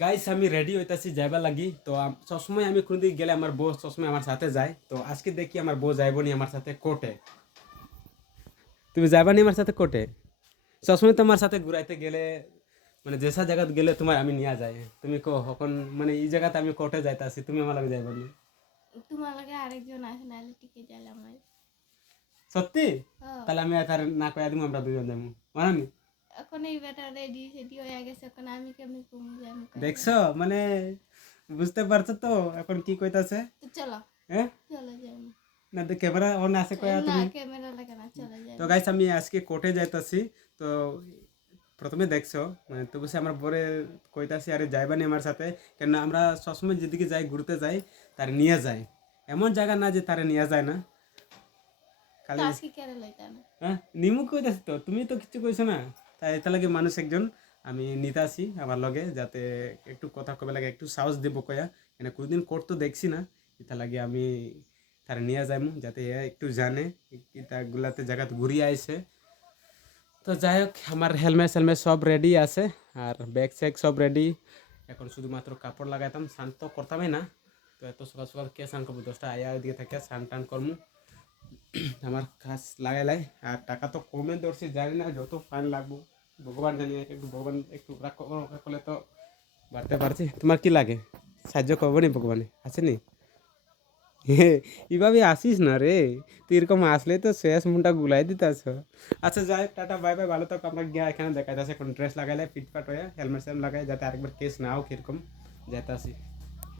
Guys আমি ready হইতাছি যাইবার লাগি। তো সবসময় আমি কোনদিন গেলে আমার বউ সবসময় আমার সাথে যায়। তো আজকে দেখি আমার বউ যাইব নি আমার সাথে কোর্টে। তুমি যাইবা নি আমার সাথে কোর্টে? সবসময় তোমার সাথে ঘুরাইতে গেলে মানে যেসা জায়গাত গেলে তোমার আমি নিয়ে যাই। তুমি কো এখন মানে এই জায়গাতে আমি কোর্টে যাইতাছি, তুমি আমার লাগে যাইবা নি? তোমার লগে আরেকজন আছে নাহলে টিকে গেলাম আমি। সত্যি? হ্যাঁ। তাহলে আমি তার না কইয়া দিমু, আমরা দুজন যাবো, মানানি? এখন এই বেটা রেডি সেডি হয়ে গেছে, এখন আমি কেমনি কমু যে আমি দেখছো মানে বুঝতে পারছো তো এখন কি কইতাছে? তো চলো, হ্যাঁ, চলে যাই। না তো ক্যামেরা অন আছে কয়া না, তুমি। ক্যামেরা লাগে না, চলে যাই। তো গাইস আমি আজকে কোর্টে যাইতাছি। তো প্রথমে দেখছো মানে তো বসে আমার পরে কইতাছি আরে যাইবানি আমার সাথে, কেন আমরা সবসময় যেদিকে যাই ঘুরতে যাই তার নিয়ে যায়। এমন জায়গা না যে তারে নিয়ে যায় না, তো খালি আজকে কেড়ে লইতাম। হ্যাঁ নিমু কইতাছি তো, তুমি তো কিছু কইছো না। তাই এটা লাগে মানুষ একজন আমি নিতে আসি আমার লগে, যাতে একটু কথা কবে লাগে একটু সাহস দেবো কয়া। মানে কোনোদিন কোর্ট তো দেখছি না, এটা লাগে আমি তার নিয়ে যাইমু যাতে এ একটু জানে ইটাগুলাতে জায়গাতে ঘুরিয়ে আইছে। তো যাই হোক আমার হেলমেট সেলমেট সব রেডি আছে, আর ব্যাগ স্যাগ সব রেডি। এখন শুধুমাত্র কাপড় লাগাইতাম, স্নান তো করতামই না। তো এত সকাল সকাল কে স্নান করবো, 10টা আয়া দিকে থাকে স্নান টান করমু। আমার কাজ লাগাই লাই, আর টাকা তো কমে ধরছি জানি না যত ফাইন লাগবো ভগবান জানি। একটু ভগবান একটু রাগ করলে তো বাড়তে পারছি। তোমার কি লাগে, সাহায্য করবো নি ভগবানে, আছে নি? এভাবে আসিস না রে, তুই এরকম আসলে তো শেষ মুন্ডা গুলাই দিতাছ। আচ্ছা যাই হোক, টাটা বাই বাই, ভালো থাকো। আমরা গিয়া এখানে দেখাইতেছে এখন ড্রেস লাগাইলে ফিটফাট হয়ে হেলমেট সেলমেট লাগাই যাতে আরেকবার কেস না হোক, এরকম যাইতে আসি।